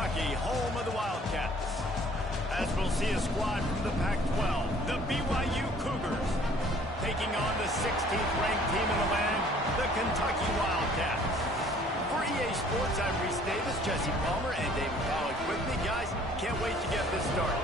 Kentucky, home of the Wildcats. As we'll see a squad from the Pac-12, the BYU Cougars, taking on the 16th ranked team in the land, the Kentucky Wildcats. For EA Sports, I'm Reese Davis, Jesse Palmer, and David Pollack with me. Guys, can't wait to get this started.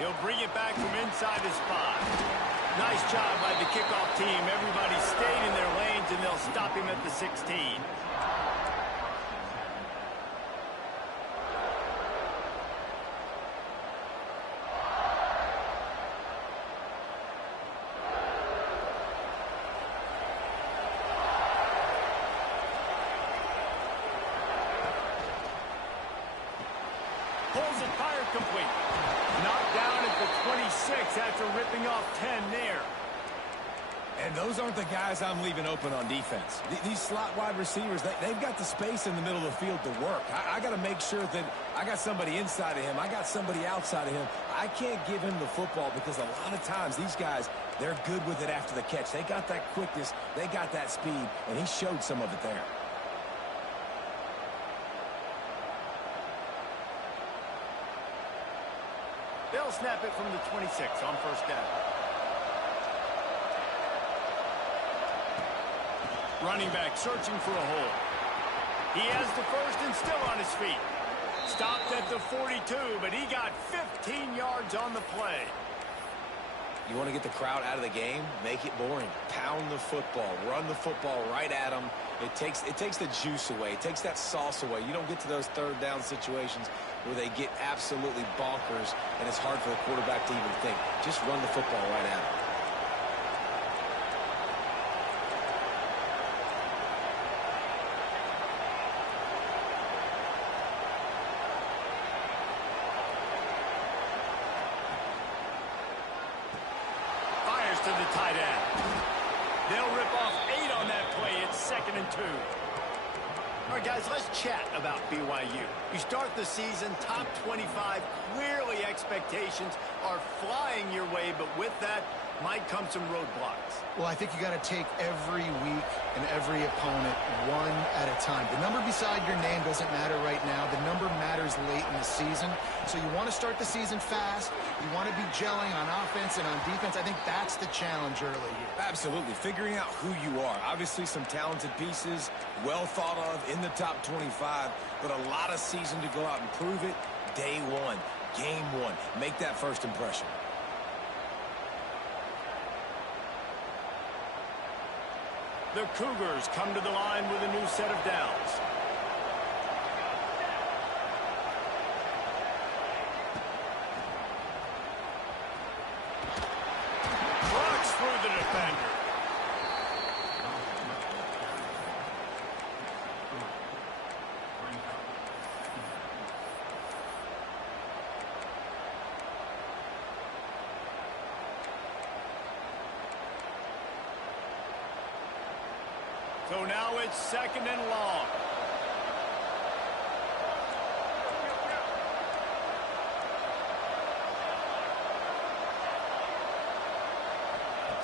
He'll bring it back from inside his 5. Nice job by the kickoff team. Everybody stayed in their lanes, and they'll stop him at the 16. Pulls it, fired complete. Knocked down at the 26 after ripping off 10 there. And those aren't the guys I'm leaving open on defense. These slot wide receivers, they've got the space in the middle of the field to work. I got to make sure that I got somebody inside of him. I got somebody outside of him. I can't give him the football because a lot of times these guys, they're good with it after the catch. They got that quickness. They got that speed, and he showed some of it there. They'll snap it from the 26 on first down. Running back searching for a hole. He has the first and still on his feet. Stopped at the 42, but he got 15 yards on the play. You want to get the crowd out of the game? Make it boring. Pound the football. Run the football right at them. It takes the juice away. It takes that sauce away. You don't get to those third down situations where they get absolutely bonkers, and it's hard for the quarterback to even think. Just run the football right at them. Fires to the tight end. They'll rip off 8 on that play. It's 2nd and 2. All right, guys, let's chat about BYU. You start the season top 25. Clearly, expectations are flying your way, but with that might come some roadblocks. Well, I think you got to take every week and every opponent one at a time. The number beside your name doesn't matter right now. The number matters late in the season. So you want to start the season fast. You want to be gelling on offense and on defense. I think that's the challenge early here. Absolutely. Figuring out who you are. Obviously, some talented pieces, well thought of in the top 25, but a lot of season to go out and prove it. Day one, game one. Make that first impression. The Cougars come to the line with a new set of downs. Trucks through the defender. So now it's 2nd and long.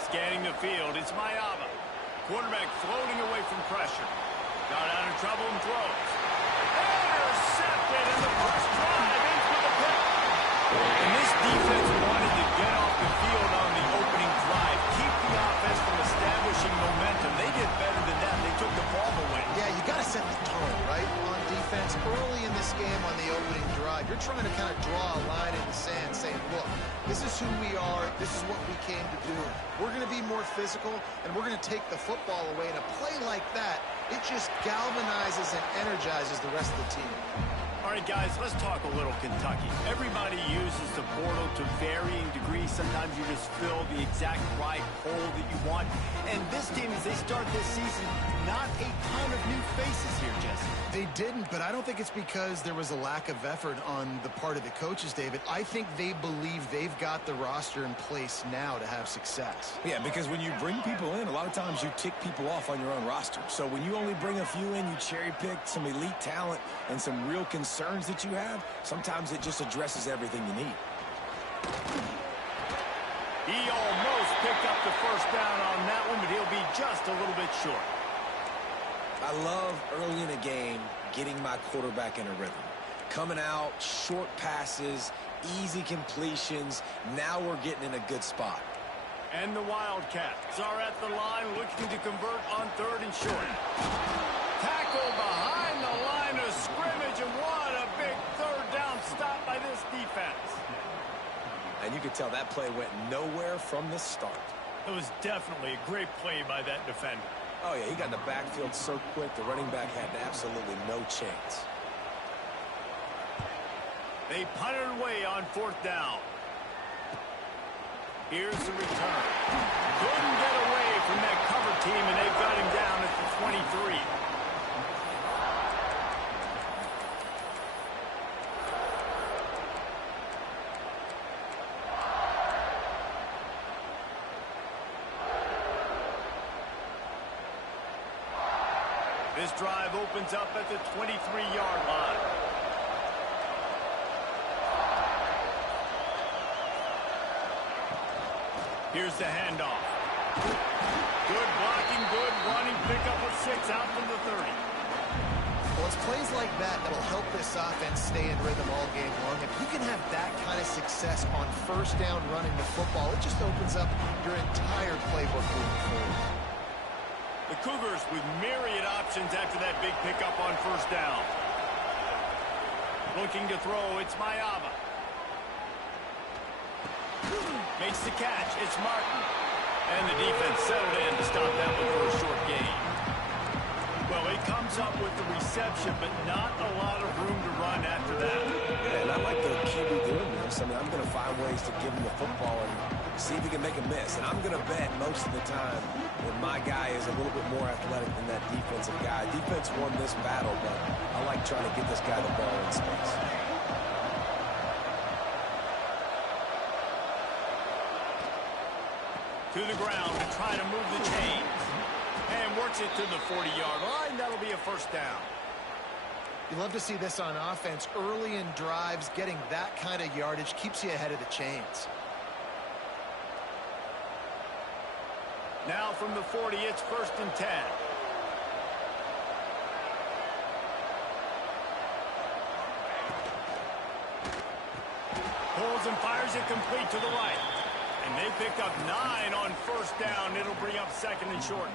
Scanning the field, it's Mayava. Quarterback floating away from pressure. Got out of trouble and throws. Intercepted in the first drive into the pick. And this defense wanted to get off the field on the opening drive. Keep the offense from establishing momentum. They did better than that. They took the ball away. Yeah, you got to set the tone, right, on defense. Early in this game on the opening drive, you're trying to kind of draw a line in the sand saying, look, this is who we are. This is what we came to do. We're going to be more physical, and we're going to take the football away. And a play like that, it just galvanizes and energizes the rest of the team. All right, guys, let's talk a little Kentucky. Everybody uses the portal to varying degrees. Sometimes you just fill the exact right hole that you want. And this team, as they start this season, not a ton of new faces here, Jesse. They didn't, but I don't think it's because there was a lack of effort on the part of the coaches, David. I think they believe they've got the roster in place now to have success. Yeah, because when you bring people in, a lot of times you tick people off on your own roster. So when you only bring a few in, you cherry-pick some elite talent and some real concerns that you have, sometimes it just addresses everything you need. He almost picked up the first down on that one, but he'll be just a little bit short. I love early in a game getting my quarterback in a rhythm. Coming out, short passes, easy completions. Now we're getting in a good spot. And the Wildcats are at the line looking to convert on 3rd and short. Tackle behind the line of scrimmage, and what a big 3rd down stop by this defense. And you could tell that play went nowhere from the start. It was definitely a great play by that defender. Oh, yeah, he got in the backfield so quick, the running back had absolutely no chance. They punted away on 4th down. Here's the return. Couldn't get away from that cover team, and they've got him down at the 23. This drive opens up at the 23-yard line. Here's the handoff. Good blocking, good running, pick up a 6 out from the 30. Well, it's plays like that that'll help this offense stay in rhythm all game long. If you can have that kind of success on 1st down running the football, it just opens up your entire playbook moving forward. The Cougars with myriad options after that big pickup on 1st down. Looking to throw, it's Mayava. Makes the catch, it's Martin. And the defense settled in to stop that one for a short gain. Well, he comes up with the reception, but not a lot of room to run after that. Yeah, and I like the QB doing this. I mean, I'm going to find ways to give him the football and see if he can make a miss. And I'm going to bet most of the time that my guy is a little bit more athletic than that defensive guy. Defense won this battle, but I like trying to get this guy the ball in space. To the ground to try to move the chains. And works it to the 40-yard line. That'll be a 1st down. You love to see this on offense. Early in drives, getting that kind of yardage keeps you ahead of the chains. Now from the 40, it's 1st and 10. Pulls and fires it complete to the right. And they pick up 9 on 1st down. It'll bring up 2nd and short.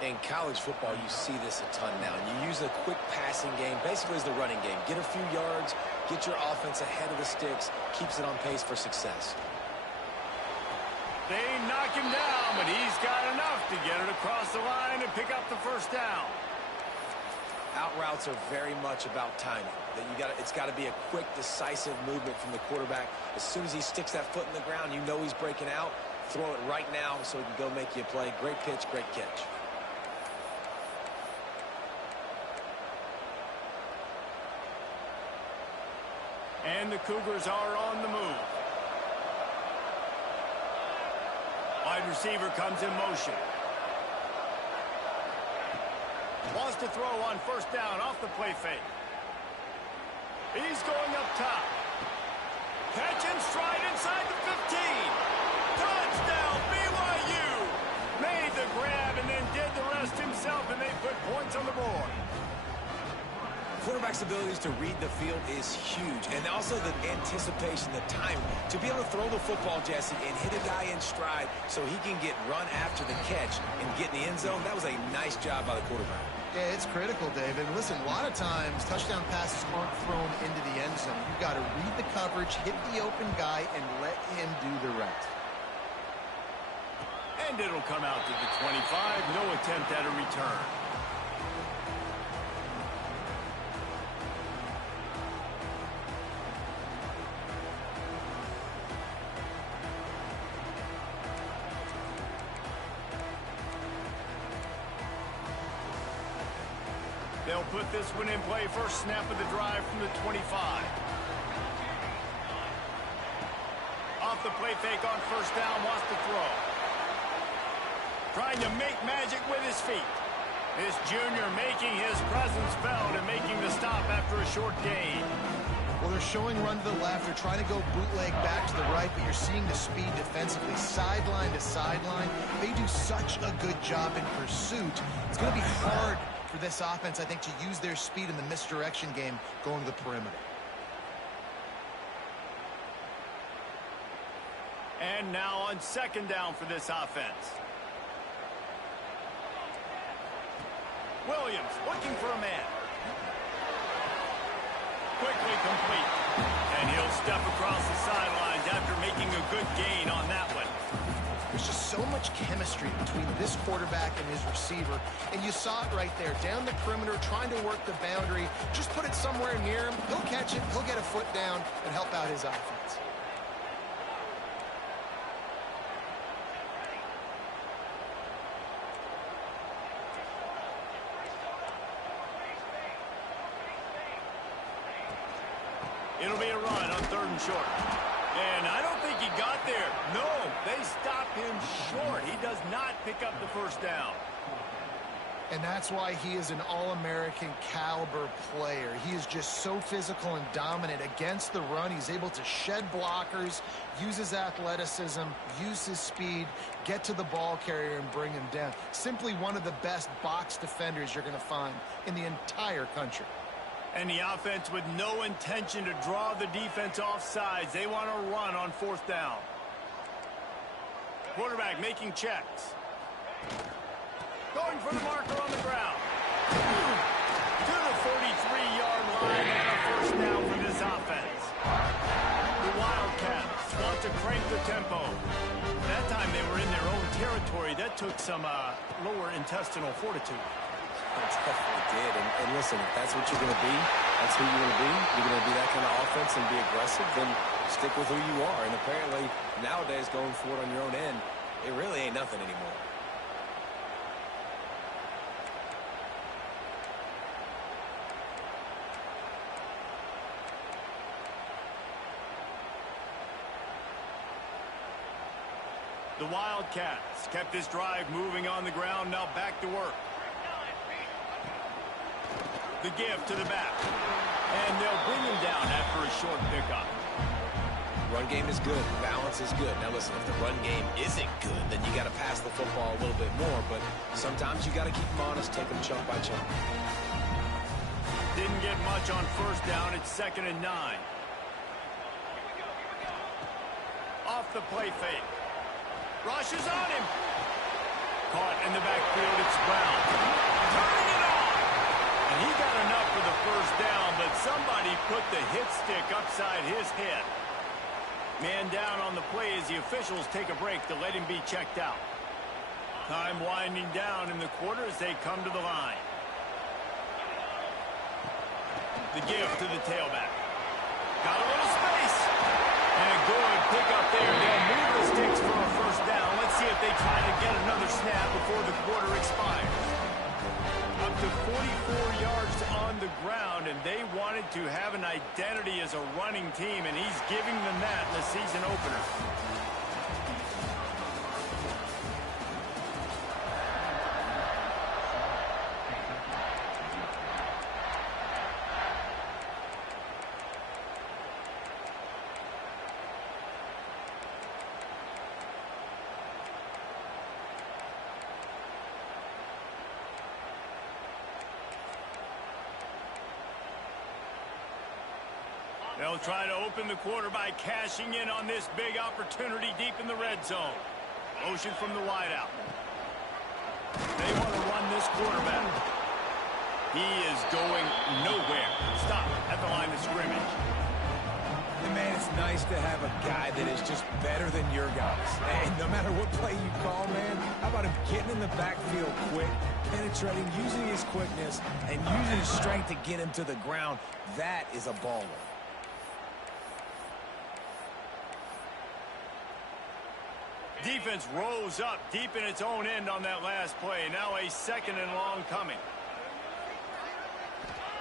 In college football, you see this a ton now. And you use a quick passing game, basically as the running game. Get a few yards, get your offense ahead of the sticks, keeps it on pace for success. They knock him down, but he's got enough to get it across the line and pick up the 1st down. Out routes are very much about timing. It's got to be a quick, decisive movement from the quarterback. As soon as he sticks that foot in the ground, you know he's breaking out. Throw it right now so he can go make you a play. Great pitch, great catch. And the Cougars are on the move. Wide receiver comes in motion. Wants to throw on 1st down off the play fake. He's going up top. Catch and stride inside the 15. Touchdown, BYU. Made the grab and then did the rest himself, and they put points on the board. Quarterback's abilities to read the field is huge, and also the anticipation, the time to be able to throw the football, Jesse, and hit a guy in stride so he can get run after the catch and get in the end zone. That was a nice job by the quarterback. Yeah, it's critical, David. Listen, a lot of times touchdown passes aren't thrown into the end zone. You've got to read the coverage, hit the open guy, and let him do the rest. And it'll come out to the 25. No attempt at a return. They'll put this one in play. First snap of the drive from the 25. Off the play fake on first down, wants to throw. Trying to make magic with his feet. This junior making his presence felt and making the stop after a short gain. Well, they're showing run to the left. They're trying to go bootleg back to the right, but you're seeing the speed defensively, sideline to sideline. They do such a good job in pursuit. It's going to be hard for this offense, I think, to use their speed in the misdirection game going to the perimeter. And now on second down for this offense. Williams looking for a man. Quickly complete. And he'll step across the sidelines after making a good gain on that one. There's just so much chemistry between this quarterback and his receiver. And you saw it right there. Down the perimeter, trying to work the boundary. Just put it somewhere near him. He'll catch it. He'll get a foot down and help out his offense. It'll be a run on third and short. And I don't think he got there. No, they stopped him short. He does not pick up the first down. And that's why he is an All-American caliber player. He is just so physical and dominant against the run. He's able to shed blockers, use his athleticism, use his speed, get to the ball carrier and bring him down. Simply one of the best box defenders you're going to find in the entire country. And the offense with no intention to draw the defense off sides. They want to run on fourth down. Quarterback making checks. Going for the marker on the ground. To the 43-yard line and a first down for this offense. The Wildcats want to crank the tempo. That time they were in their own territory. That took some lower intestinal fortitude. It definitely did. And listen, if that's what you're going to be, that's who you're going to be. You're going to be that kind of offense and be aggressive, then stick with who you are. And apparently, nowadays, going for it on your own end, it really ain't nothing anymore. The Wildcats kept this drive moving on the ground. Now back to work. The give to the back. And they'll bring him down after a short pickup. Run game is good. Balance is good. Now listen, if the run game isn't good, then you got to pass the football a little bit more. But sometimes you got to keep them honest, take them chunk by chunk. Didn't get much on first down. It's 2nd and 9. Off the play fake. Rush is on him. Caught in the backfield. It's Brown. Turning it on. And he got enough for the first down, but somebody put the hit stick upside his head. Man down on the play as the officials take a break to let him be checked out. Time winding down in the quarter as they come to the line. The give to the tailback. Got a little space. And a good pickup there. They'll move the sticks for a first down. Let's see if they try to get another snap before the quarter expires. Up to 44 yards on the ground, and they wanted to have an identity as a running team, and he's giving them that in the season opener. They'll try to open the quarter by cashing in on this big opportunity deep in the red zone. Motion from the wideout. They want to run this quarterback. He is going nowhere. Stop at the line of scrimmage. And man, it's nice to have a guy that is just better than your guys. And no matter what play you call, man, how about him getting in the backfield quick, penetrating, using his quickness, and using his strength to get him to the ground. That is a baller. Defense rose up deep in its own end on that last play. Now a 2nd and long coming.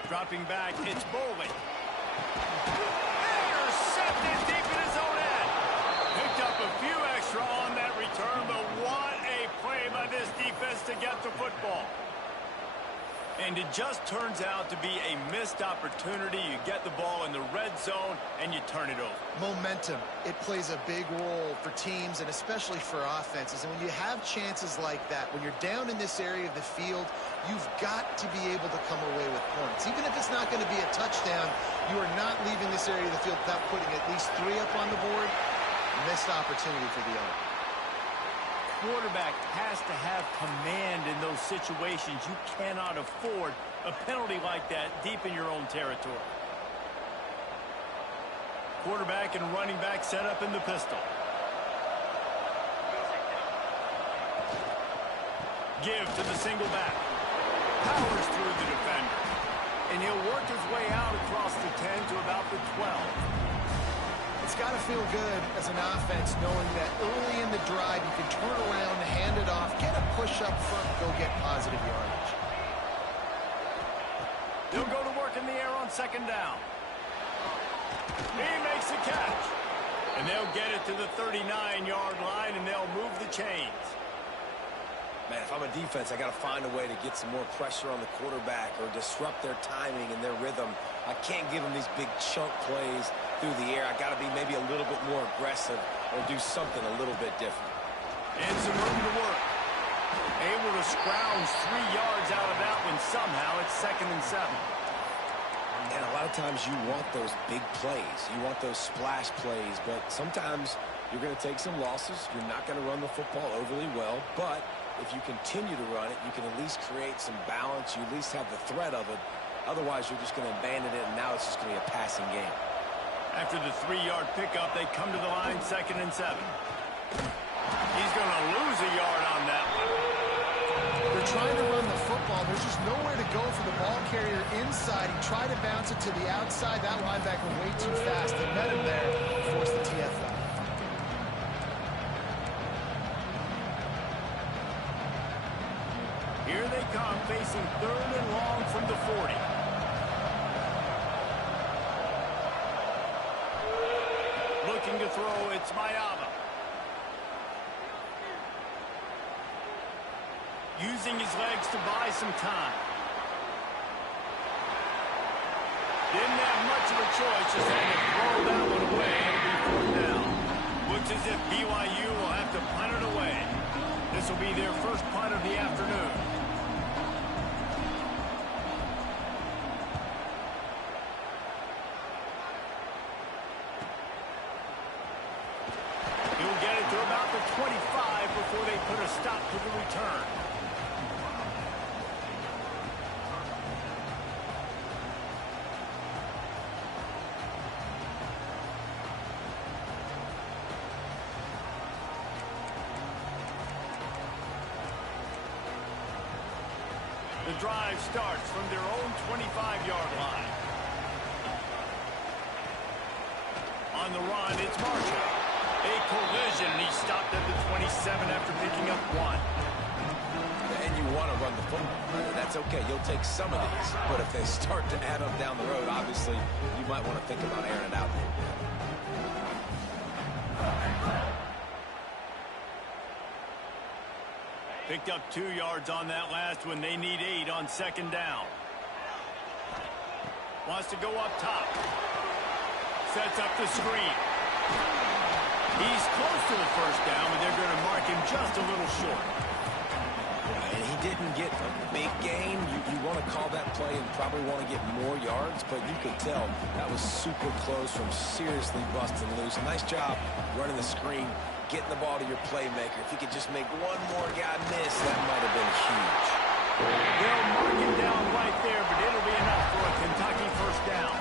Dropping back, it's Bowling. Intercepted deep in his own end. Picked up a few extra on that return, but what a play by this defense to get the football. And it just turns out to be a missed opportunity. You get the ball in the red zone, and you turn it over. Momentum. It plays a big role for teams and especially for offenses. And when you have chances like that, when you're down in this area of the field, you've got to be able to come away with points. Even if it's not going to be a touchdown, you are not leaving this area of the field without putting at least 3 up on the board. Missed opportunity for the other. Quarterback has to have command in those situations. You cannot afford a penalty like that deep in your own territory. Quarterback and running back set up in the pistol. Give to the single back. Powers through the defender. And he'll work his way out across the 10 to about the 12. It's got to feel good as an offense knowing that early in the drive you can turn around, hand it off, get a push up front, go get positive yardage. They'll go to work in the air on second down. He makes the catch. And they'll get it to the 39-yard line, and they'll move the chains. Man, if I'm a defense, I got to find a way to get some more pressure on the quarterback or disrupt their timing and their rhythm. I can't give them these big chunk plays through the air. I got to be maybe a little bit more aggressive or do something a little bit different. And some room to work. Able to scrounge 3 yards out of that one somehow. It's 2nd and 7. And a lot of times you want those big plays. You want those splash plays, but sometimes you're going to take some losses. You're not going to run the football overly well, but if you continue to run it, you can at least create some balance. You at least have the threat of it. Otherwise, you're just going to abandon it, and now it's just going to be a passing game. After the 3-yard pickup, they come to the line, 2nd and 7. He's going to lose a yard on that one. They're trying to run the football. There's just nowhere to go for the ball carrier inside. He tried to bounce it to the outside. That linebacker way too fast. They met him there, forced the TFL. Here they come, facing 3rd and long from the 40. Looking to throw, it's Mayava. Using his legs to buy some time. Didn't have much of a choice, just had to throw that one away. It'll be 4th down. Looks as if BYU will have to punt it away. This will be their first punt of the afternoon. He'll get it to about the 25 before they put a stop to the return. The drive starts from their own 25-yard line. On the run, it's Marshall. A collision, and he stopped at the 27 after picking up 1. And you want to run the football. That's okay. You'll take some of these. But if they start to add up down the road, obviously, you might want to think about airing it out there. Picked up 2 yards on that last one. They need 8 on 2nd down. Wants to go up top. Sets up the screen. He's close to the 1st down, but they're going to mark him just a little short. And he didn't get a big gain. You want to call that play and probably want to get more yards, but you could tell that was super close from seriously busting loose. Nice job running the screen, getting the ball to your playmaker. If he could just make one more guy miss, that might have been huge. They'll mark him down right there, but it'll be enough for a Kentucky 1st down.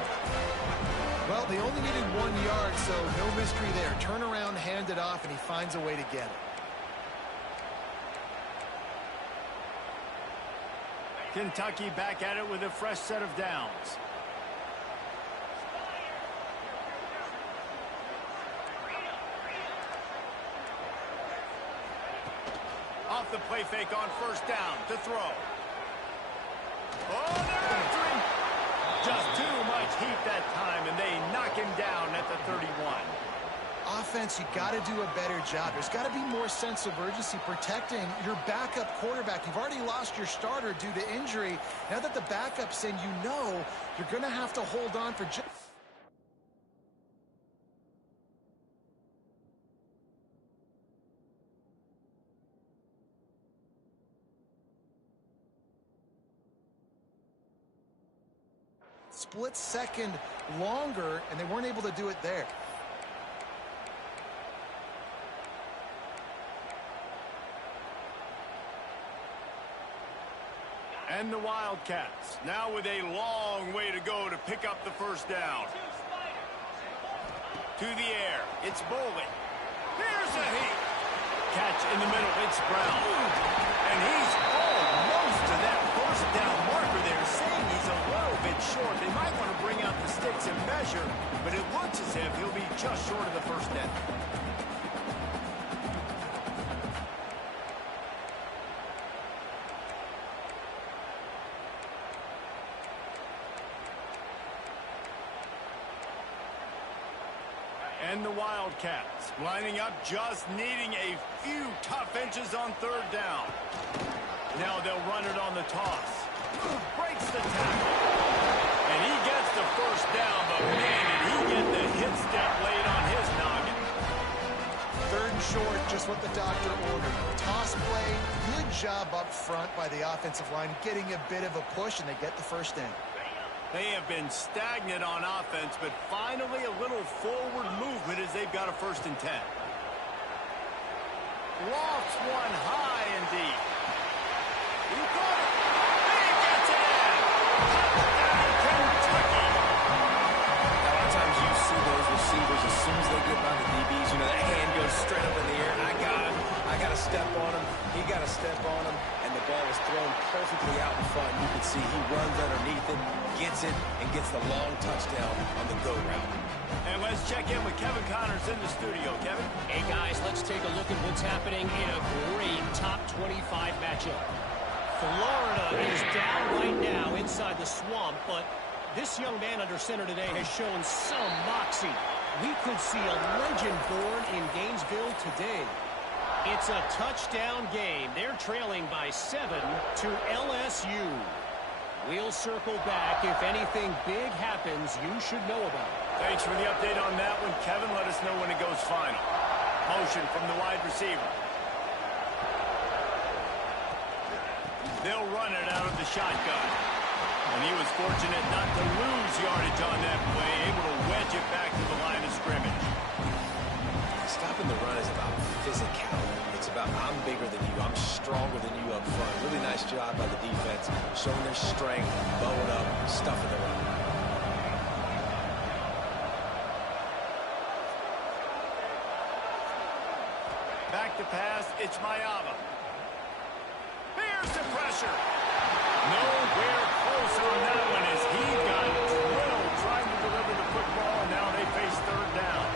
Well, they only needed 1 yard, so no mystery there. Turn around, hand it off, and he finds a way to get it. Kentucky back at it with a fresh set of downs. Off the play fake on 1st down to throw. Oh, they're after him. just too much heat that time, and they knock him down at the 31. Offense, you got to do a better job. There's got to be more sense of urgency protecting your backup quarterback. You've already lost your starter due to injury. Now that the backup's in, you know you're going to have to hold on for just... split second longer, and they weren't able to do it there. And the Wildcats, now with a long way to go to pick up the first down. To the air, it's Boley. Here's a heat. Catch in the middle, it's Brown. And he's almost to that first down marker there, saying he's a little bit short. They might want to bring out the sticks and measure, but it looks as if he'll be just short of the first down. And the Wildcats lining up, just needing a few tough inches on third down. Now they'll run it on the toss. Breaks the tackle. And he gets the first down, but man, did he get the hit step laid on his noggin. Third and short, just what the doctor ordered. Toss play, good job up front by the offensive line, getting a bit of a push, and they get the first down. They have been stagnant on offense, but finally a little forward movement as they've got a 1st and 10. Lofts one high and deep. He caught it. He gets it in. Kentucky. A lot of times you see those receivers, as soon as they get by the DBs, you know, that hand goes straight up in the air. I got him. I got to step on him. He got to step on him. And the ball is thrown perfectly out in front. You can see he runs underneath it, gets it, and gets the long touchdown on the go route. And let's check in with Kevin Connors in the studio. Kevin? Hey, guys, let's take a look at what's happening in a great top 25 matchup. Florida is down right now inside the swamp, but this young man under center today has shown some moxie. We could see a legend born in Gainesville today. It's a touchdown game. They're trailing by 7 to LSU. We'll circle back. If anything big happens, you should know about it. Thanks for the update on that one, Kevin. Let us know when it goes final. Motion from the wide receiver. They'll run it out of the shotgun. And he was fortunate not to lose yardage on that play, able to wedge it back to the line of scrimmage. Stopping the run is about physicality. It's about I'm bigger than you. I'm stronger than you up front. Really nice job by the defense, showing their strength, bowing up, stuffing the run. Back to pass, it's Mayava. Here's the pressure. Nowhere close on that one as he got drilled trying to deliver the football, and now they face third down.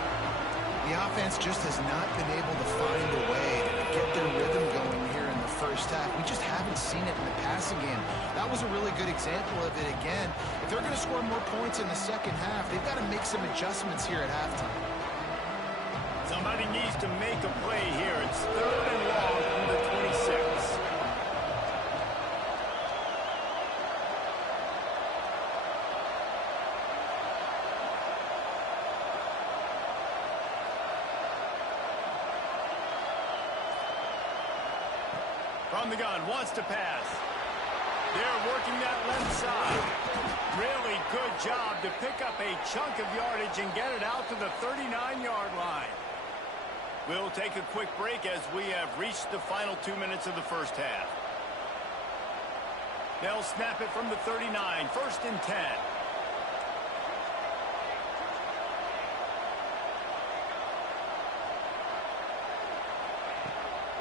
The offense just has not been able to find a way to get their rhythm going here in the first half. We just haven't seen it in the passing game. That was a really good example of it again. If they're going to score more points in the second half, they've got to make some adjustments here at halftime. Somebody needs to make a play here. It's third and long from the 26. From the gun, wants to pass. They're working that left side. Really good job to pick up a chunk of yardage and get it out to the 39-yard line. We'll take a quick break as we have reached the final 2 minutes of the first half. They'll snap it from the 39, 1st and 10.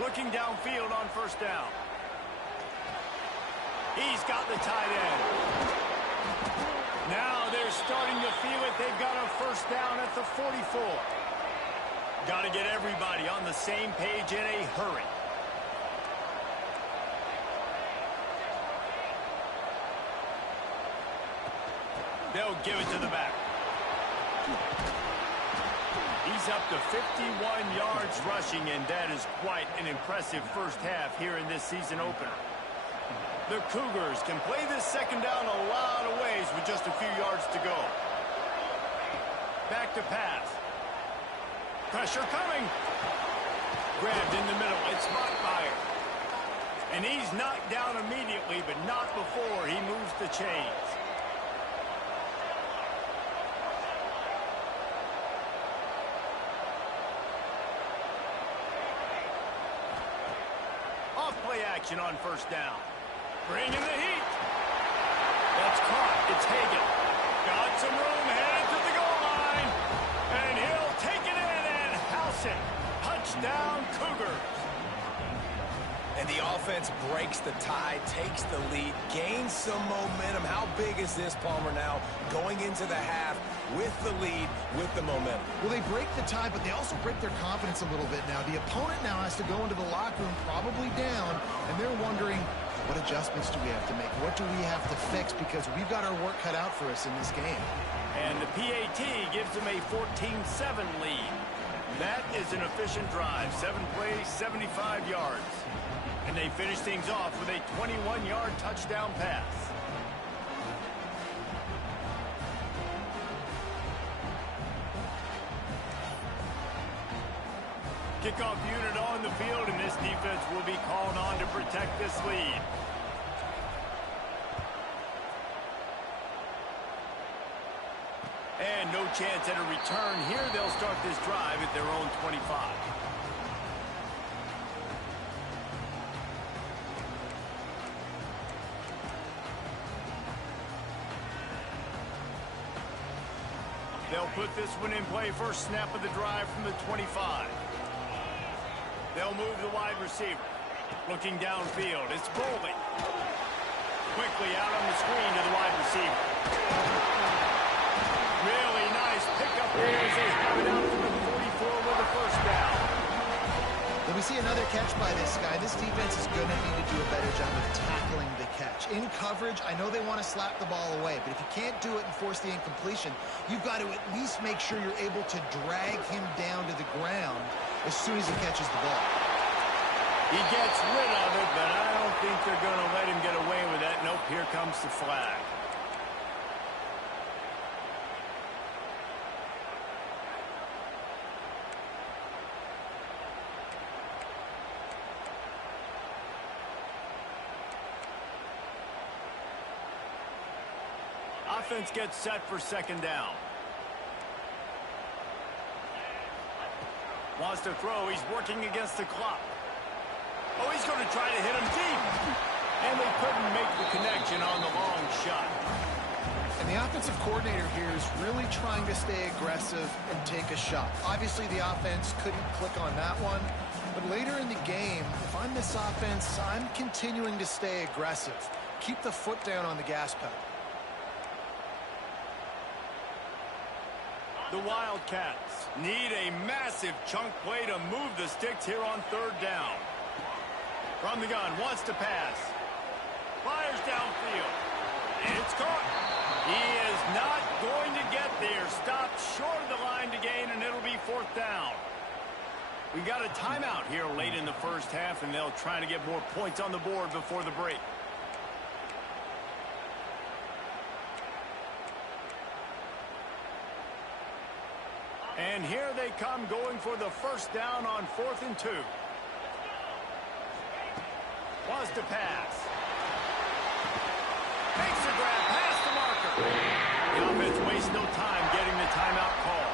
Looking downfield on first down. He's got the tight end. Now they're starting to feel it. They've got a first down at the 44. Got to get everybody on the same page in a hurry. They'll give it to the back. He's up to 51 yards rushing, and that is quite an impressive first half here in this season opener. The Cougars can play this second down a lot of ways with just a few yards to go. Back to pass. Pressure coming. Grabbed in the middle. It's Mockmeyer. And he's knocked down immediately, but not before he moves the chains. Off-play action on first down. Bringing the heat. That's caught. It's Hagan. Got some room, headed to the goal line. And he'll take it in and house it. Touchdown, Cougars. And the offense breaks the tie, takes the lead, gains some momentum. How big is this, Palmer, now going into the half with the lead, with the momentum? Well, they break the tie, but they also break their confidence a little bit now. The opponent now has to go into the locker room probably down, and they're wondering, what adjustments do we have to make? What do we have to fix? Because we've got our work cut out for us in this game. And the PAT gives them a 14-7 lead. That is an efficient drive. 7 plays, 75 yards. And they finish things off with a 21-yard touchdown pass. Kickoff unit on the field, and this defense will be called on to protect this lead. And no chance at a return here. They'll start this drive at their own 25. They'll put this one in play. First snap of the drive from the 25. They'll move the wide receiver. Looking downfield, it's Bolden. Quickly out on the screen to the wide receiver. Really nice pickup there as they have it out to the 44 with a first down. When we see another catch by this guy, this defense is going to need to do a better job of tackling the catch. In coverage, I know they want to slap the ball away, but if you can't do it and force the incompletion, you've got to at least make sure you're able to drag him down to the ground as soon as he catches the ball. He gets rid of it, but I don't think they're going to let him get away with that. Nope, here comes the flag. Offense gets set for second down. Wants to throw. He's working against the clock. Oh, he's going to try to hit him deep. And they couldn't make the connection on the long shot. And the offensive coordinator here is really trying to stay aggressive and take a shot. Obviously, the offense couldn't click on that one. But later in the game, if I'm this offense, I'm continuing to stay aggressive. Keep the foot down on the gas pedal. The Wildcats need a massive chunk play to move the sticks here on third down. From the gun, wants to pass. Fires downfield. And it's caught. He is not going to get there. Stopped short of the line to gain, and it'll be fourth down. We got a timeout here late in the first half, and they'll try to get more points on the board before the break. And here they come, going for the first down on 4th and 2. Wants to pass. Makes the grab past the marker. The offense wastes no time getting the timeout call.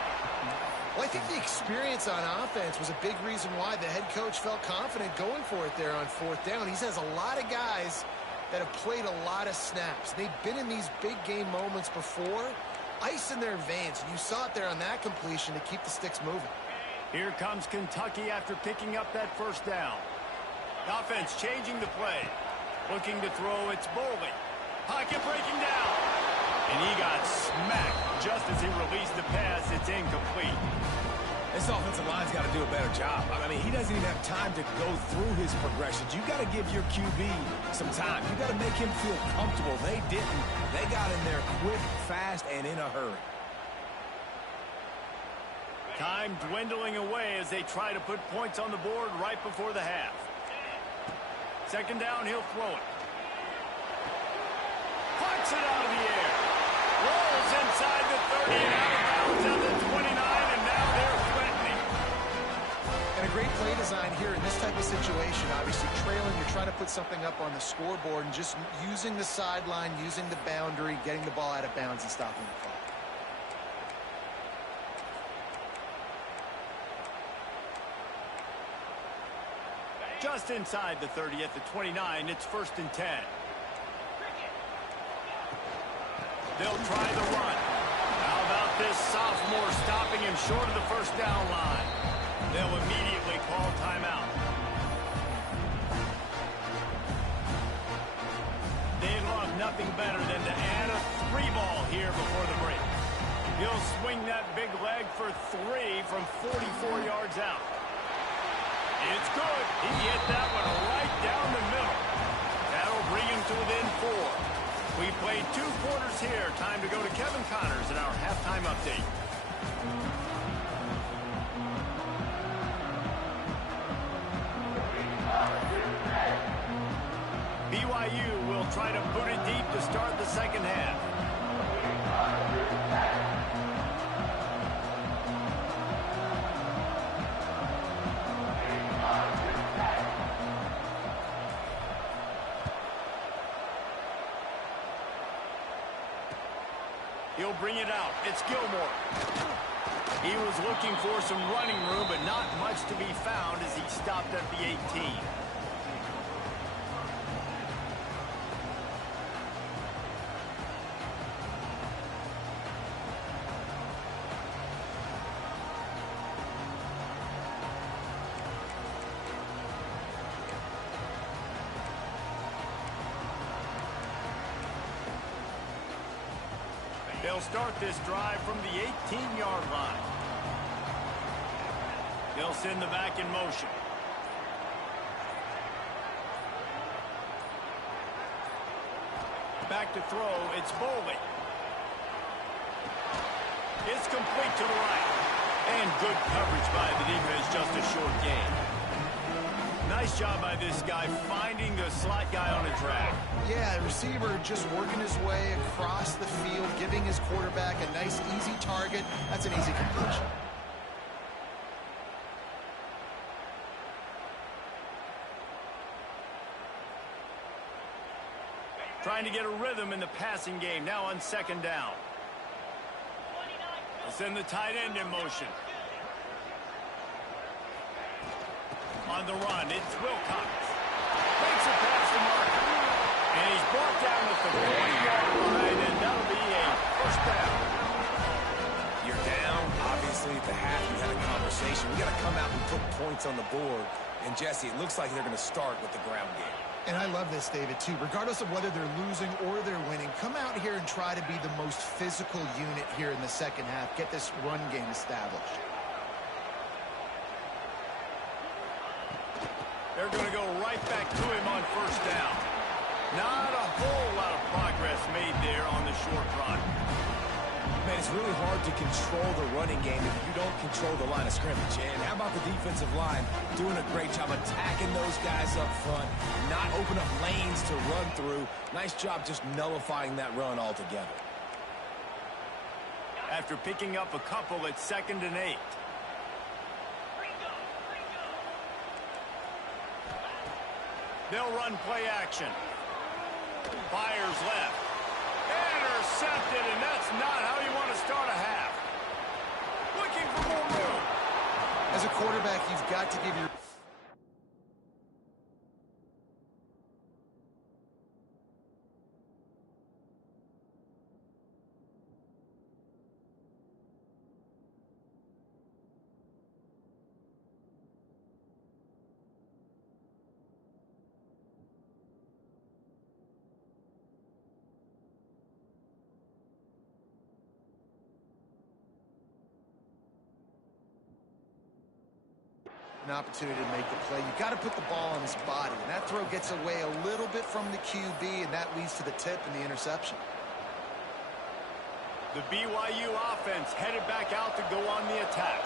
Well, I think the experience on offense was a big reason why the head coach felt confident going for it there on 4th down. He has a lot of guys that have played a lot of snaps. They've been in these big game moments before. Ice in their veins. You saw it there on that completion to keep the sticks moving. Here comes Kentucky after picking up that first down. Offense changing the play. Looking to throw, it's Bolden. Pocket breaking down. And he got smacked just as he released the pass. It's incomplete. This offensive line's got to do a better job. I mean, he doesn't even have time to go through his progressions. You got to give your QB some time. You got to make him feel comfortable. They didn't. They got in there quick, fast, and in a hurry. Time dwindling away as they try to put points on the board right before the half. Second down, he'll throw it. Puts it out of the air. Rolls inside the 30 and out of bounds at the 29, and now they're threatening. And a great play design here in this type of situation. Obviously trailing, you're trying to put something up on the scoreboard and just using the sideline, using the boundary, getting the ball out of bounds and stopping the clock. Just inside the 30 at the 29, it's 1st and 10. They'll try the run. How about this sophomore stopping him short of the first down line? They'll immediately call timeout. They'd love nothing better than to add a 3-ball here before the break. He'll swing that big leg for 3 from 44 yards out. It's good. He hit that one right down the middle. That'll bring him to within 4. We played 2 quarters here. Time to go to Kevin Connors in our halftime update. BYU will try to boot it deep to start the second half. He'll bring it out. It's Gilmore. He was looking for some running room, but not much to be found as he stopped at the 18. They'll start this drive from the 18-yard line. They'll send the back in motion. Back to throw, it's Boley. It's complete to the right. And good coverage by the defense, just a short gain. Nice job by this guy finding the slot guy on a track. Yeah, the receiver just working his way across the field, giving his quarterback a nice, easy target. That's an easy completion. Trying to get a rhythm in the passing game, now on second down. They'll send the tight end in motion. On the run, it's Wilcox. Makes it past the mark. And he's brought down at the 40-yard line, and that'll be a first down. You're down. Obviously, at the half, you had a conversation. We got to come out and put points on the board. And, Jesse, it looks like they're going to start with the ground game. And I love this, David, too. Regardless of whether they're losing or they're winning, come out here and try to be the most physical unit here in the second half. Get this run game established. They're going to go right back to him on first down. Not a whole lot of progress made there on the short run. Man, it's really hard to control the running game if you don't control the line of scrimmage. And how about the defensive line doing a great job attacking those guys up front, not open up lanes to run through. Nice job just nullifying that run altogether. After picking up a couple, it's 2nd and 8. They'll run play action. Fires left. Intercepted, and that's not how you want to start a half. Looking for more room. As a quarterback, you've got to give your... an opportunity to make the play. You got to put the ball on his body, and that throw gets away a little bit from the QB, and that leads to the tip and the interception. The BYU offense headed back out to go on the attack.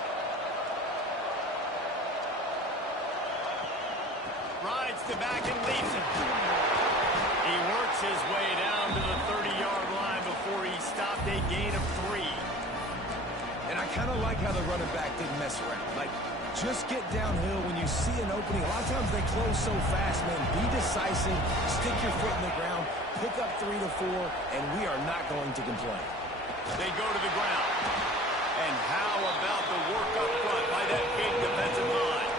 Rides to back and leads it. He works his way down to the 30-yard line before he stopped a gain of 3. And I kind of like how the running back didn't mess around. Like, just get downhill when you see an opening. A lot of times they close so fast, man. Be decisive, stick your foot in the ground, pick up 3 to 4, and we are not going to complain. They go to the ground. And how about the work up front by that big defensive line?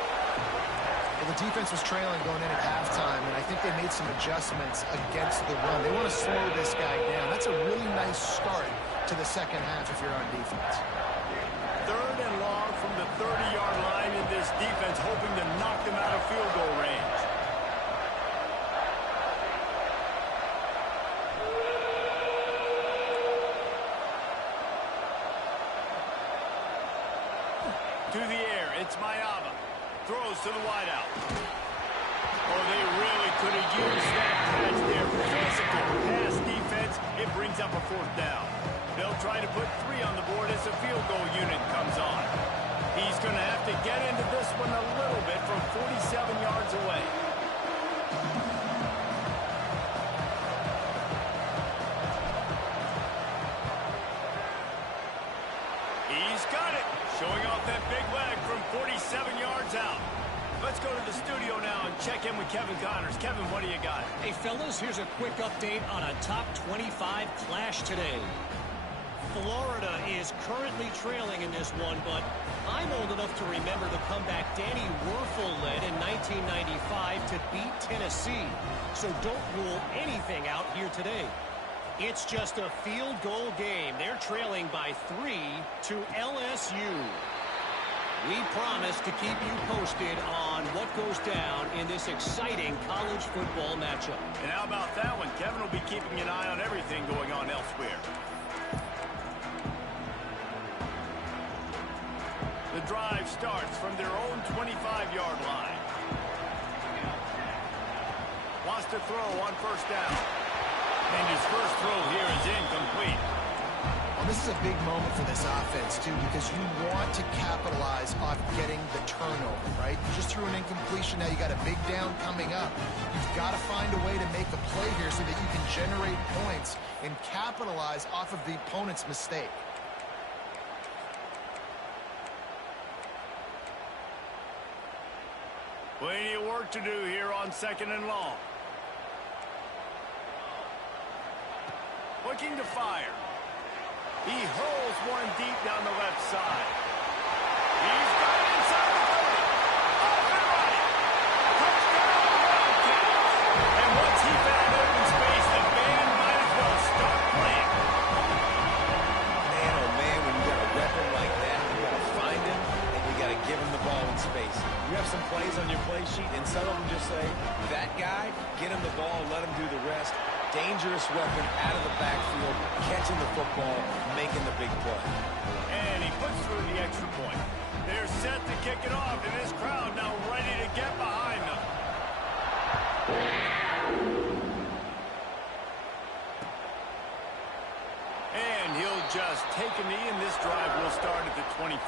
Well, the defense was trailing going in at halftime, and I think they made some adjustments against the run. They want to slow this guy down. That's a really nice start to the second half if you're on defense. 3rd and long from the 30-yard line in this defense, hoping to knock them out of field goal range. To the air, it's Mayava. Throws to the wideout. Oh, they really could have used that catch there. Physical pass defense. It brings up a 4th down. They'll try to put 3 on the board as the field goal unit comes on. He's going to have to get into this one a little bit from 47 yards away. He's got it. Showing off that big leg from 47 yards out. Let's go to the studio now and check in with Kevin Connors. Kevin, what do you got? Hey, fellas, here's a quick update on a top 25 clash today. Florida is currently trailing in this one, but I'm old enough to remember the comeback Danny Wuerffel led in 1995 to beat Tennessee. So don't rule anything out here today. It's just a field goal game. They're trailing by 3 to LSU. We promise to keep you posted on what goes down in this exciting college football matchup. And how about that one? Kevin will be keeping an eye on everything going on elsewhere. The drive starts from their own 25-yard line. Wants to throw on 1st down. And his first throw here is incomplete. Well, this is a big moment for this offense, too, because you want to capitalize off getting the turnover, right? You just threw an incompletion. Now you got a big down coming up. You've got to find a way to make a play here so that you can generate points and capitalize off of the opponent's mistake. Plenty of work to do here on 2nd and long. Looking to fire. He hurls one deep down the left side. He's got it inside the 30. Off and running. Touchdown, Wildcats. And once he found open space, the band might as well start playing. Man, oh man, when you got a weapon like that, you got to find him, and you got to give him the ball in space. You have some plays on your play sheet, and some of them just say, that guy, get him the ball, let him do the rest. Dangerous weapon out of the backfield, catching the football, making the big play. And he puts through the extra point. They're set to kick it off, and this crowd now ready to get behind them. And he'll just take a knee, and this drive will start at the 25.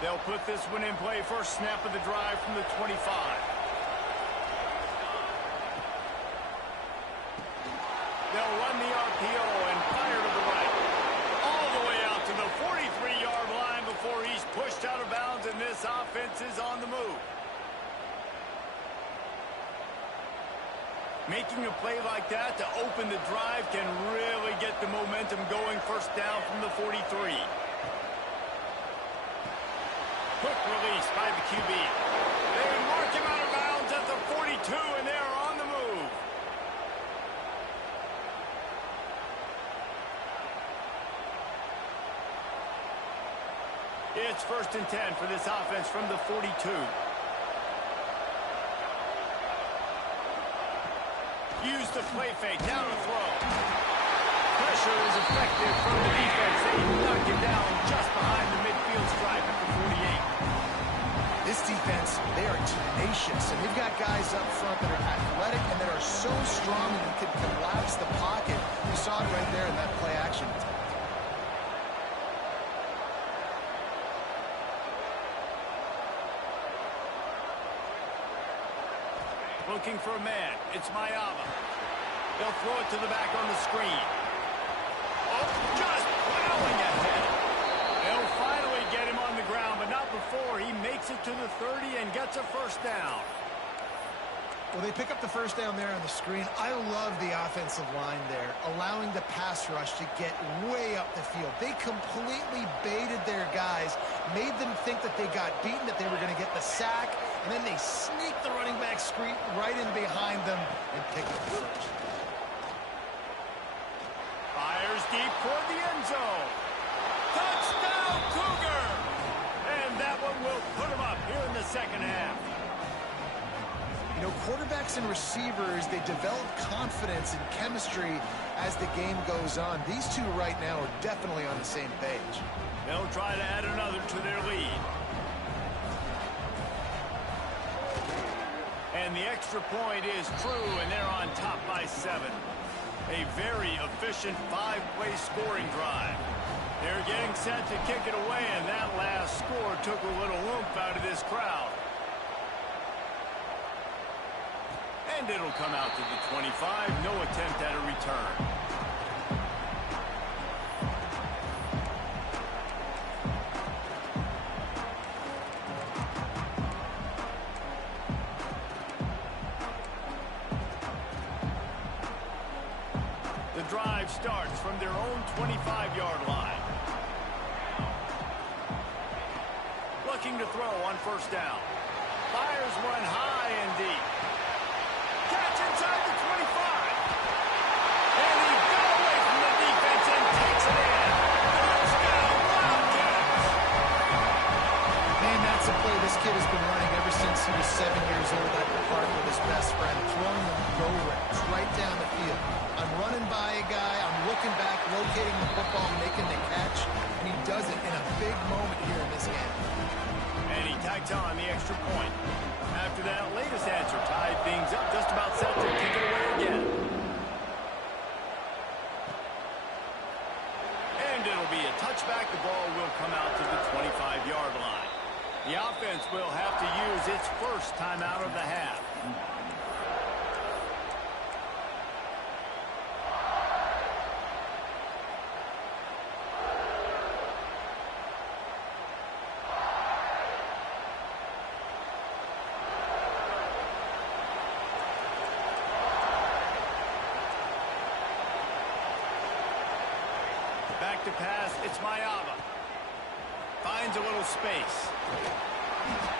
They'll put this one in play. First snap of the drive from the 25. They'll run the RPO and fire to the right. All the way out to the 43-yard line before he's pushed out of bounds, and this offense is on the move. Making a play like that to open the drive can really get the momentum going. First down from the 43. Quick release by the QB. They mark him out of bounds at the 42, and they're on the move. It's 1st and 10 for this offense from the 42. Use the play fake, down to throw. Pressure is effective from the defense. They knock him down just behind the midfield stripe at the 48. This defense, they are tenacious, and they've got guys up front that are athletic and that are so strong and can collapse the pocket. You saw it right there in that play action. Looking for a man. It's Mayava. They'll throw it to the back on the screen. Oh, just plowing ahead. They'll finally get him on the ground, but not before he makes it to the 30 and gets a first down. Well, they pick up the first down there on the screen. I love the offensive line there, allowing the pass rush to get way up the field. They completely baited their guys, made them think that they got beaten, that they were going to get the sack, and then they sneak the running back screen right in behind them and pick up the first. Fires deep toward the end zone. Touchdown, Cougar! And that one will put him up here in the second half. You know, quarterbacks and receivers, they develop confidence and chemistry as the game goes on. These two right now are definitely on the same page. They'll try to add another to their lead. And the extra point is true, and they're on top by 7. A very efficient 5-play scoring drive. They're getting set to kick it away, and that last score took a little oomph out of this crowd. And it'll come out to the 25. No attempt at a return. The drive starts from their own 25-yard line. Looking to throw on first down. Fires one high and deep. Catch inside the 25. And he got away from the defense and takes it in. Touchdown, Wildcats. Man, that's a play this kid has been running ever since he was 7 years old at the park with his best friend, throwing them go routes right down the field. I'm running by a guy, I'm looking back, locating the football, making the catch, and he does it in a big moment here in this game. And he tags on the extra point. After that latest answer tied things up, just about set to kick it away again. And it'll be a touchback. The ball will come out to the 25-yard line. The offense will have to use its first timeout of the half. Back to pass, it's Mayava. Finds a little space.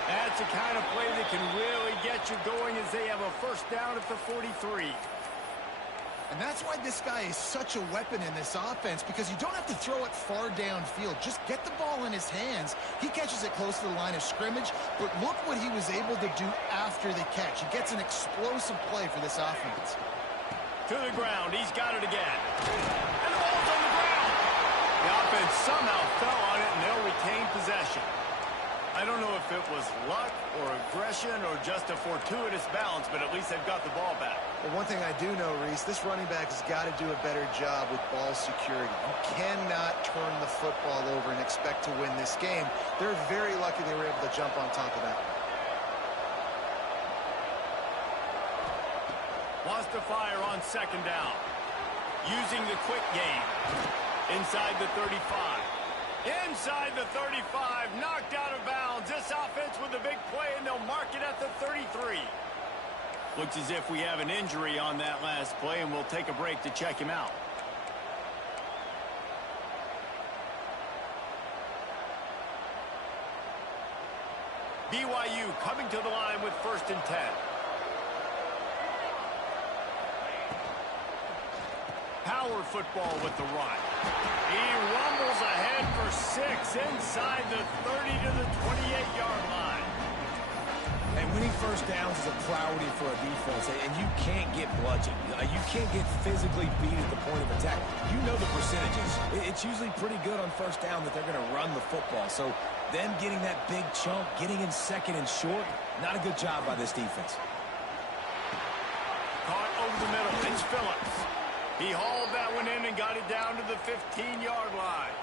That's the kind of play that can really get you going as they have a first down at the 43. And that's why this guy is such a weapon in this offense, because you don't have to throw it far downfield. Just get the ball in his hands. He catches it close to the line of scrimmage, but look what he was able to do after the catch. He gets an explosive play for this offense. To the ground, he's got it again. And the ball's on the ground. The offense somehow fell on it, and they'll retain possession. I don't know if it was luck or aggression or just a fortuitous bounce, but at least they've got the ball back. Well, one thing I do know, Reese, this running back has got to do a better job with ball security. You cannot turn the football over and expect to win this game. They're very lucky they were able to jump on top of that. Wants to fire on second down. Using the quick game. Inside the 35. Inside the 35. Knocked out of bounds. This offense with a big play, and they'll mark it at the 33. Looks as if we have an injury on that last play, and we'll take a break to check him out. BYU coming to the line with 1st and 10. Power football with the run. He rumbles ahead for 6 inside the 30 to the 28-yard line. And winning first downs is a priority for a defense, and you can't get bludgeoned. You can't get physically beat at the point of attack. You know the percentages. It's usually pretty good on first down that they're going to run the football. So them getting that big chunk, getting in second and short, not a good job by this defense. Caught over the middle. It's Phillips. He hauled that one in and got it down to the 15-yard line.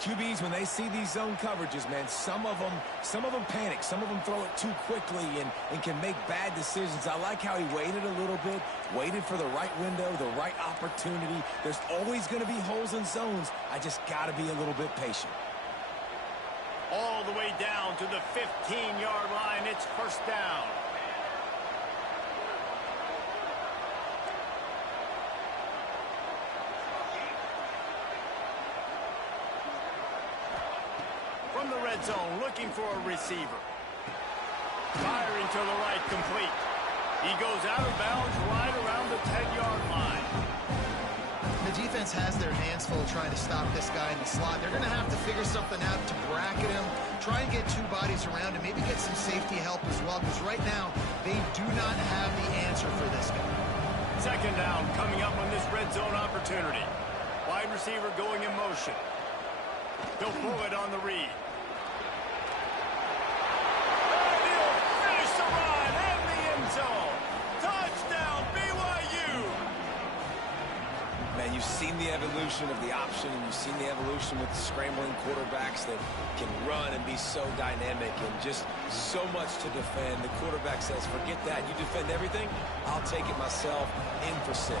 QBs, when they see these zone coverages, man, some of them panic. Some of them throw it too quickly and can make bad decisions. I like how he waited a little bit, waited for the right window, the right opportunity. There's always going to be holes in zones. I just got to be a little bit patient. All the way down to the 15-yard line. It's first down. From the red zone, looking for a receiver. Firing to the right, complete. He goes out of bounds right around the 10-yard line. The defense has their hands full trying to stop this guy in the slot. They're going to have to figure something out to bracket him, try and get two bodies around him, maybe get some safety help as well, because right now they do not have the answer for this guy. Second down coming up on this red zone opportunity. Wide receiver going in motion. He'll pull it on the read. And he'll finish the run in the end zone. Touchdown, BYU! Man, you've seen the evolution of the option, and you've seen the evolution with the scrambling quarterbacks that can run and be so dynamic and just so much to defend. The quarterback says, forget that. You defend everything, I'll take it myself. In for 6.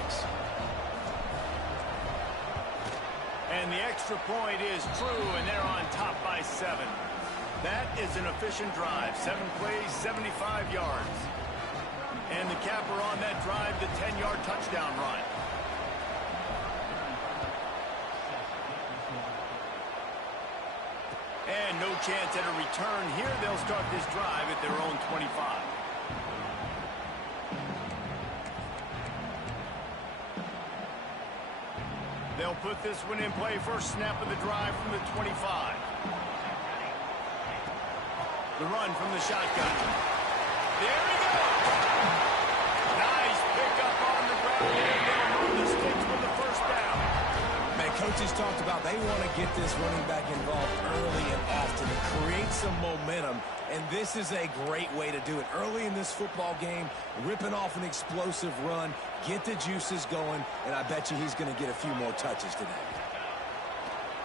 And the extra point is true, and they're on top by 7. That is an efficient drive. 7 plays, 75 yards. And the capper on that drive, the 10-yard touchdown run. And no chance at a return here. They'll start this drive at their own 25. They'll put this one in play. First snap of the drive from the 25. The run from the shotgun. There he goes. Nice pickup on the ground. And they'll move the sticks with the first down. Man, coaches talked about they want to get this running back involved early and often and create some momentum. And this is a great way to do it. Early in this football game, ripping off an explosive run, get the juices going, and I bet you he's going to get a few more touches today.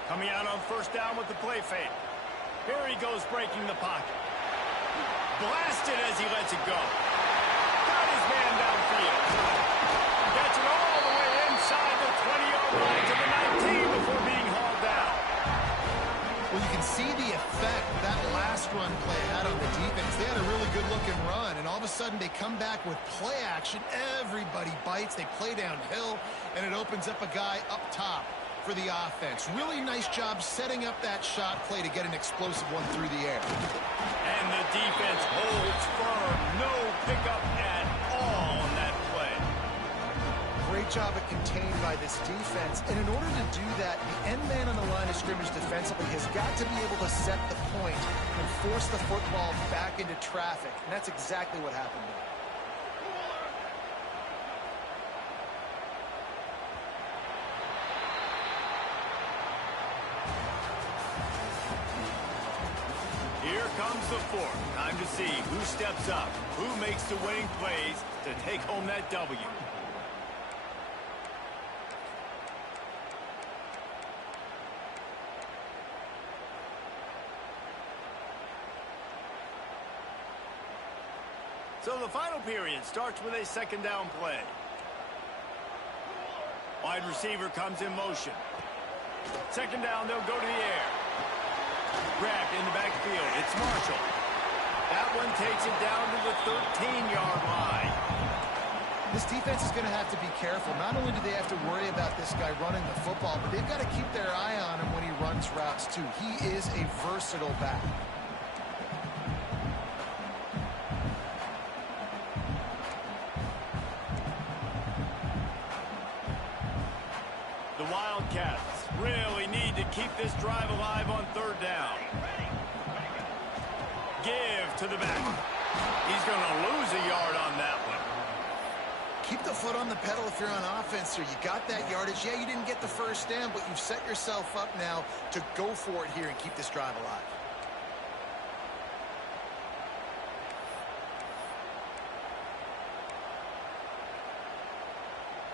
Coming out on first down with the play fake. Here he goes breaking the pocket. Blasted as he lets it go. Got his man downfield. Gets it all the way inside the 20-yard line to the 19 before being hauled down. Well, you can see the effect that last run play had on the defense. They had a really good-looking run, and all of a sudden they come back with play action. Everybody bites. They play downhill, and it opens up a guy up top for the offense. Really nice job setting up that shot play to get an explosive one through the air. And the defense holds firm. No pickup at all on that play. Great job at contained by this defense. And in order to do that, the end man on the line of scrimmage defensively has got to be able to set the point and force the football back into traffic. And that's exactly what happened there. Here comes the fourth. Time to see who steps up, who makes the winning plays to take home that W. So the final period starts with a second down play. Wide receiver comes in motion. Second down, they'll go to the air. Grabbed in the backfield. It's Marshall. That one takes it down to the 13-yard line. This defense is going to have to be careful. Not only do they have to worry about this guy running the football, but they've got to keep their eye on him when he runs routes, too. He is a versatile back. keep this drive alive on third down. Give to the back. He's going to lose a yard on that one. Keep the foot on the pedal if you're on offense here. You got that yardage. Yeah, you didn't get the first down, but you've set yourself up now to go for it here and keep this drive alive.